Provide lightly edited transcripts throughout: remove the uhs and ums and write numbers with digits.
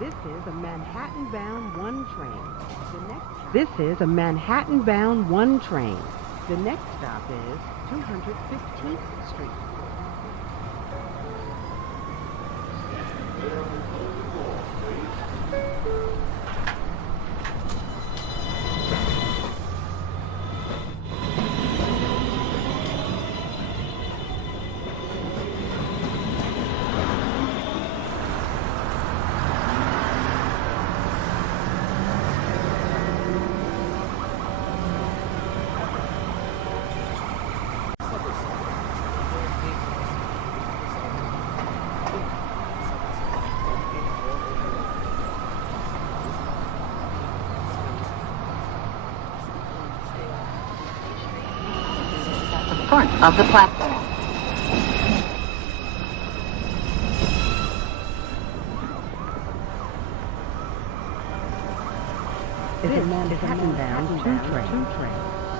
This is a Manhattan-bound 1 train. This is a Manhattan-bound 1 train. The next stop is 215th Street. Front of the platform. Is a Manhattan-bound 2 train.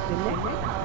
The next stop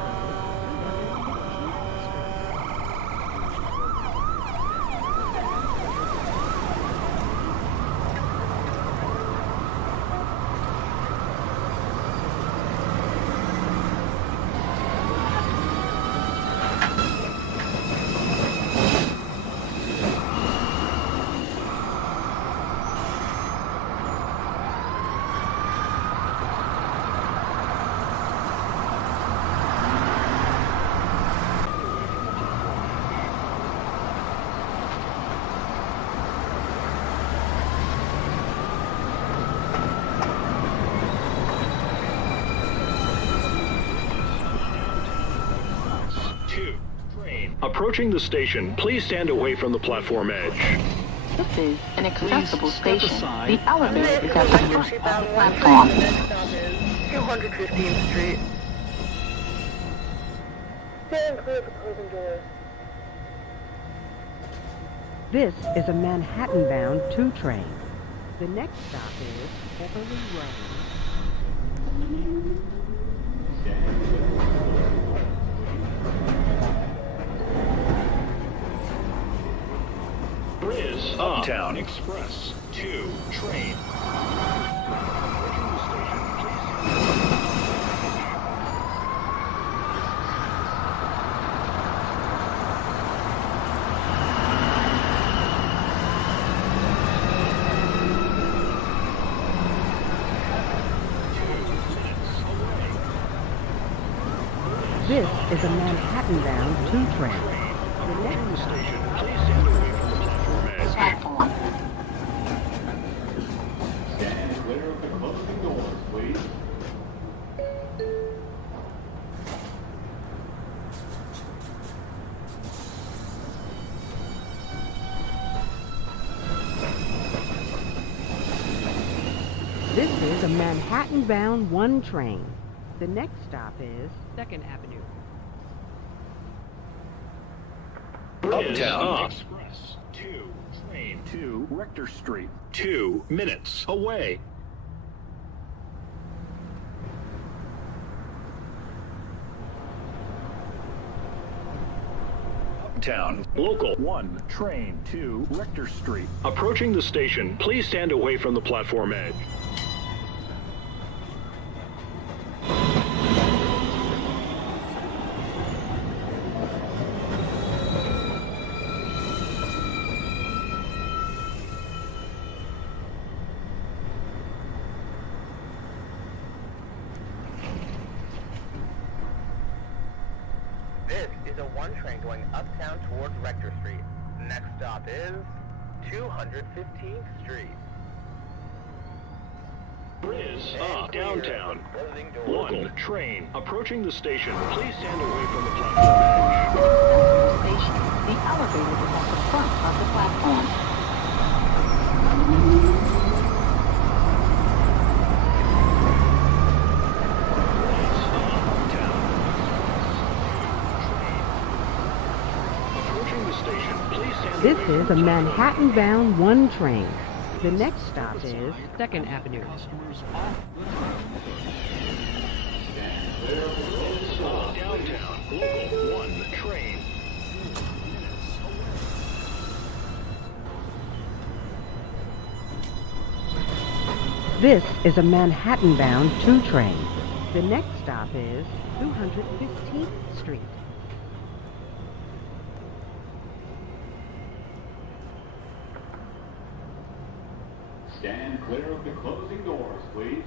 Approaching the station, please stand away from the platform edge. This is an accessible station. The elevator is at the front of the platform. 215th Street. Stand clear of the closing doors. This is a Manhattan-bound 2 train. The next stop is Overhaul. Uptown Express 2 train. This is a Manhattan-bound 2 train. The next station, please stand away from the platform edge. Platform. Stand clear of the closing doors, please. This is a Manhattan-bound 1 train. The next stop is 2nd Avenue. Uptown Express 2 train to Rector Street. 2 minutes away. Uptown Local 1 train to Rector Street. Approaching the station, please stand away from the platform edge. This is a 1 train going uptown towards Rector Street. Next stop is 215th Street. Downtown. Closing doors. Local train approaching the station. Please stand away from the platform edge. Station. The elevator is at the front of the platform. This is a Manhattan-bound 1 train. The next stop is 2nd Avenue. Downtown Local 1 train. This is a Manhattan-bound 2 train. The next stop is 215th Street. Stand clear of the closing doors, please.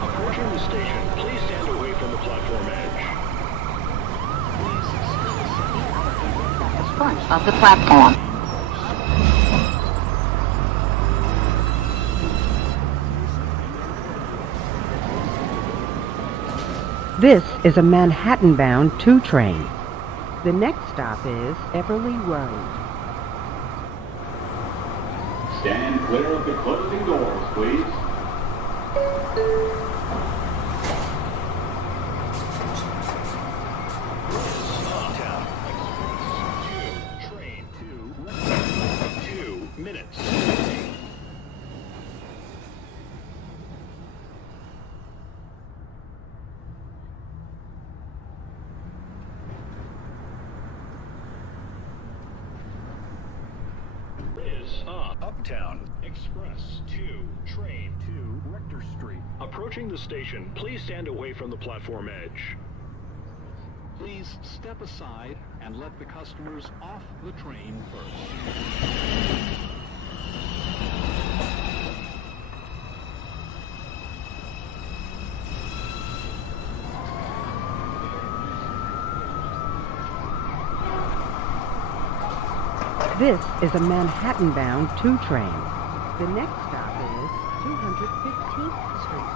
Approaching the station, please stand away from the platform edge. Front of the platform. This is a Manhattan-bound 2 train. The next stop is Everly Road. Stand clear of the closing doors, please. Uptown Express 2, train 2 minutes. Uptown Express 2, train 2, Rector Street. Approaching the station, please stand away from the platform edge. Please step aside and let the customers off the train first. This is a Manhattan-bound 2 train. The next stop is 215th Street.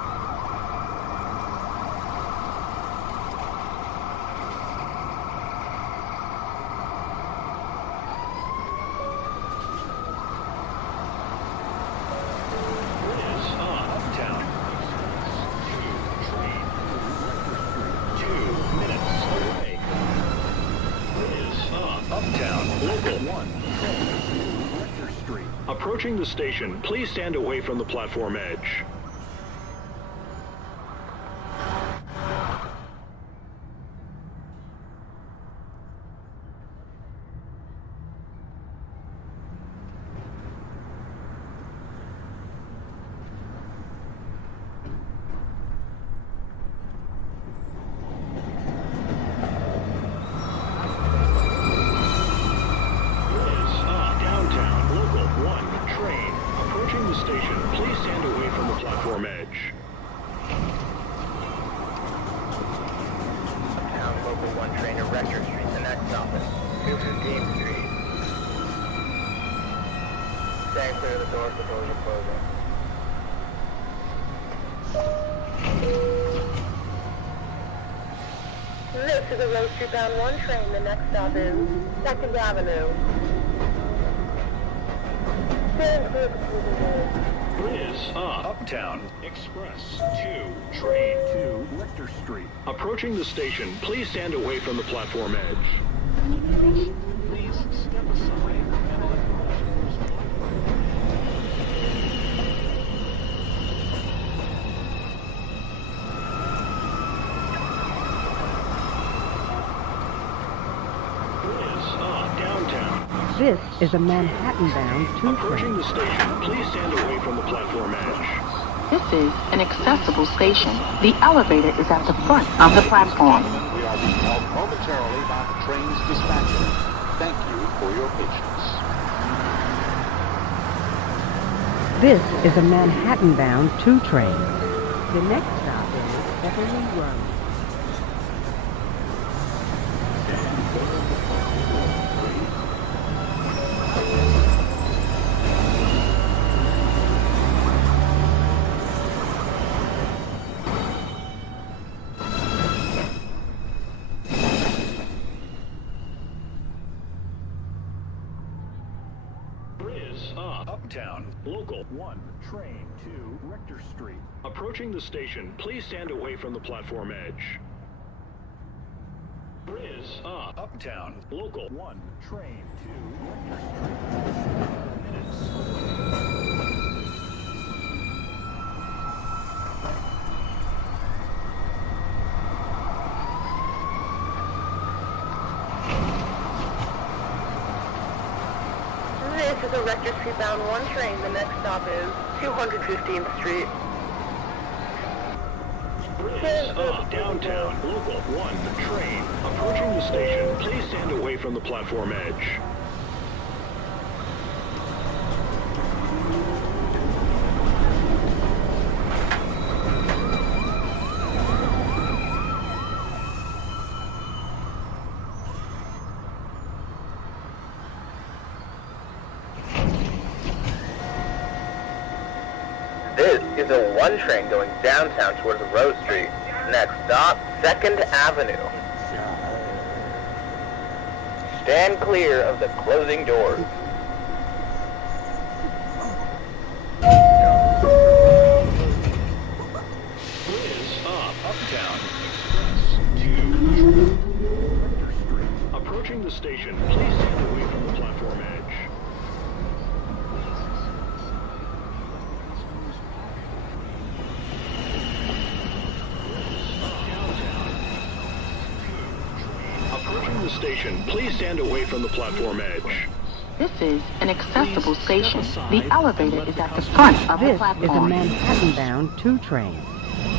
Uptown Express 2, train 2 minutes away. Uptown Local 1, train 2, Rector Street. Approaching the station, please stand away from the platform edge. Downtown Local 1, train. Approaching the station, please stand away from the platform edge. Uptown Local 1 train to Rector Street. The next stop is 215th Street. Staying clear of the doors are closing. This is a Rose Street bound 1 train. The next stop is 2nd Avenue. Staying clear of the closing doors. Uptown Express 2, train 2, Rector Street. Approaching the station, please stand away from the platform edge. Please step aside and let the customers off. Downtown. This is a Manhattan-bound 2 Approaching train. the station, please stand away from the platform edge. This is an accessible station. The elevator is at the front of the platform. We are being held momentarily by the train's dispatcher. Thank you for your patience. This is a Manhattan-bound 2 train. The next stop is Everly Road. Uptown, local 1, train 2, Rector Street. Approaching the station, please stand away from the platform edge. Bridge up. Uptown, local 1, train 2, Rector Street. Minutes. This is a Rector Street bound 1 train. The next stop is 215th Street. Bridge up. Downtown, local 1, train. Approaching the station, please stand away from the platform edge. This is a 1 train going downtown towards Rose Street. Next stop, 2nd Avenue. Stand clear of the closing doors. Bridge up. Uptown, Express 2, Rector Street. Approaching the station, please stand away from the platform edge. Approaching the station, please stand away from the platform edge. This is an accessible station. The elevator is at the front of the This is a platform. Manhattan-bound 2 train.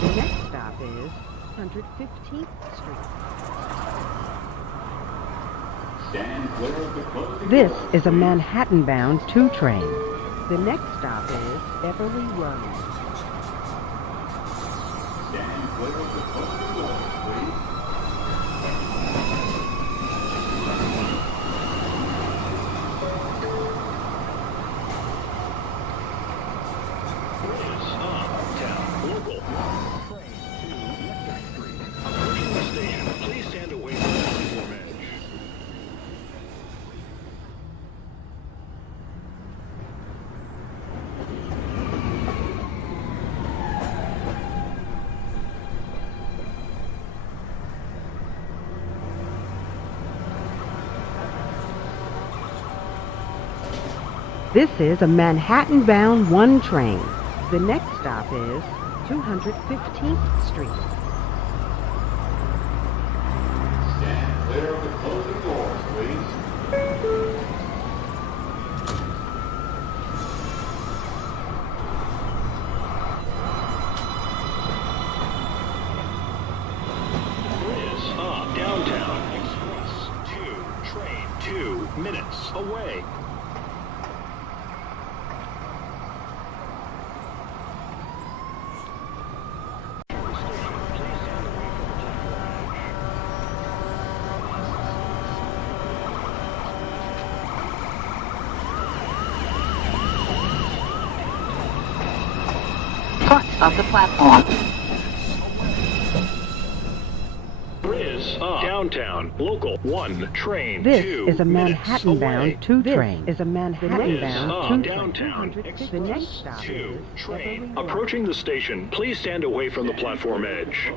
The next stop is 115th Street. Stand clear of the closing This doors, is a please. Manhattan-bound 2 train. The next stop is Beverly Road. Stand clear of the closing doors, please. Bridge up. Uptown, local 1, train 2, Rector Street. Approaching the station, please stand away from the platform edge. This is a Manhattan-bound 1 train. The next stop is 215th Street. Stand clear of the closing doors, please. Bridge up. Downtown, Express 2, train 2, minutes away. Front of the platform. Bridge up. Downtown, local 1, train This 2, is a minutes Manhattan-bound away. 2 train. This is a Bridge Manhattan-bound up. 2 train. Downtown, 215th. The next Express stop 2, is train. Beverly Road. Approaching the station, please stand away from the platform edge.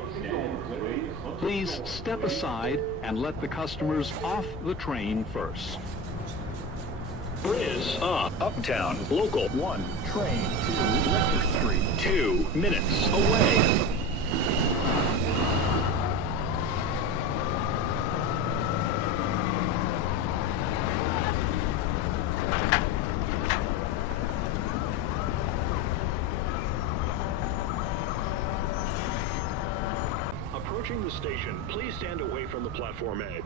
Please step aside and let the customers off the train first. Bridge up. Uptown, local 1, train 2, Rector Street. 2 minutes away. Approaching the station, please stand away from the platform edge.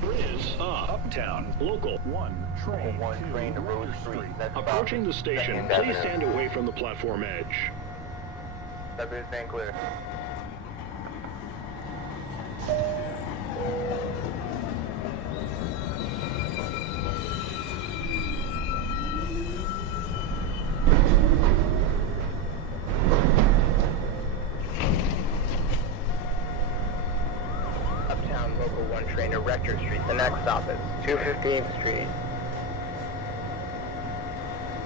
Bridge up. Uptown, local 1, train 1 train to Rose Rector Street. Next stop Approaching the is station, 2nd please Avenue. stand away from the platform edge. Everything stand clear. uptown local 1 train to Rector Street. The next stop is 215th Street.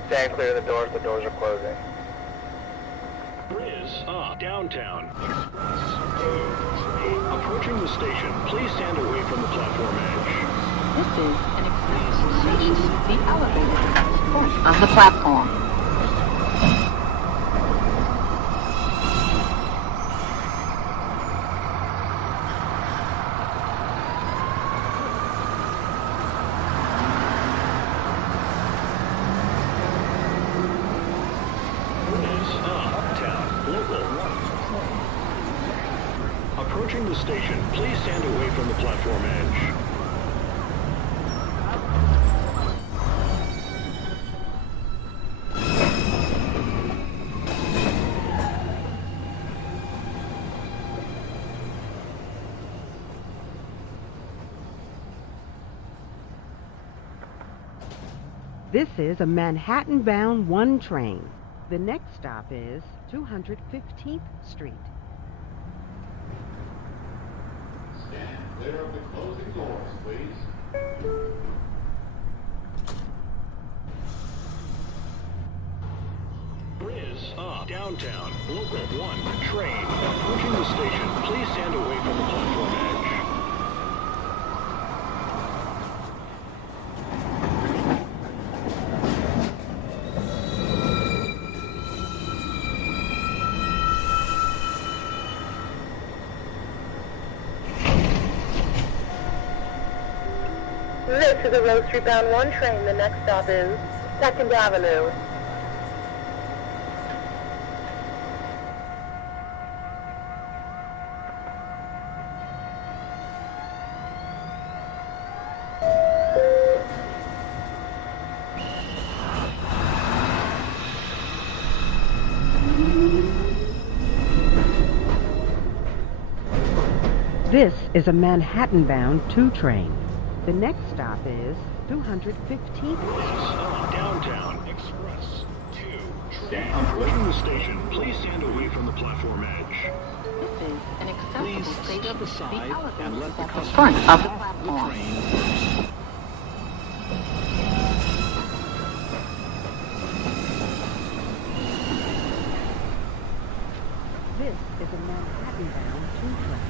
Stand clear of the doors are closing. Is up downtown express 2. Approaching the station, please stand away from the platform edge. This is an accessible station. The elevator is at the front of the platform. Approaching the station, please stand away from the platform edge. This is a Manhattan-bound 1 train. The next stop is 215th Street. Stand clear of the closing doors, please. Is up downtown local 1 train. Approaching the station, please stand away from the platform edge. This is a Rose Street bound 1 train. The next stop is 2nd Avenue. This is a Manhattan-bound 2 train. The next stop is 215th. Downtown Express 2 train. Approaching the station, please stand away from the platform edge. This is an accessible Please station. step aside The elevator and let is the at the customers front of the off the platform. train first. This is a Manhattan-bound 2 train.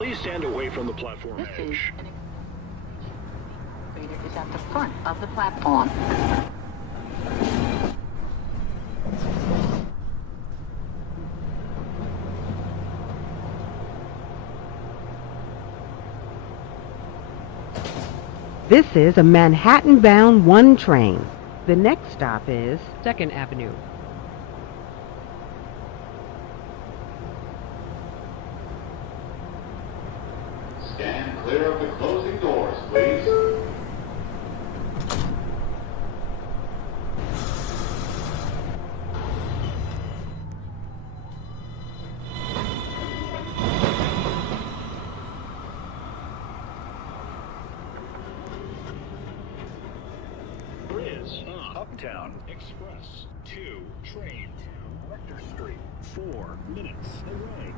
Please stand away from the platform This is edge. an elevator is at the front of the platform. This is a Manhattan-bound 1 train. The next stop is 2nd Avenue. Stand clear of the closing doors, please. Is Uptown Express 2 train to Rector Street. 4 minutes away.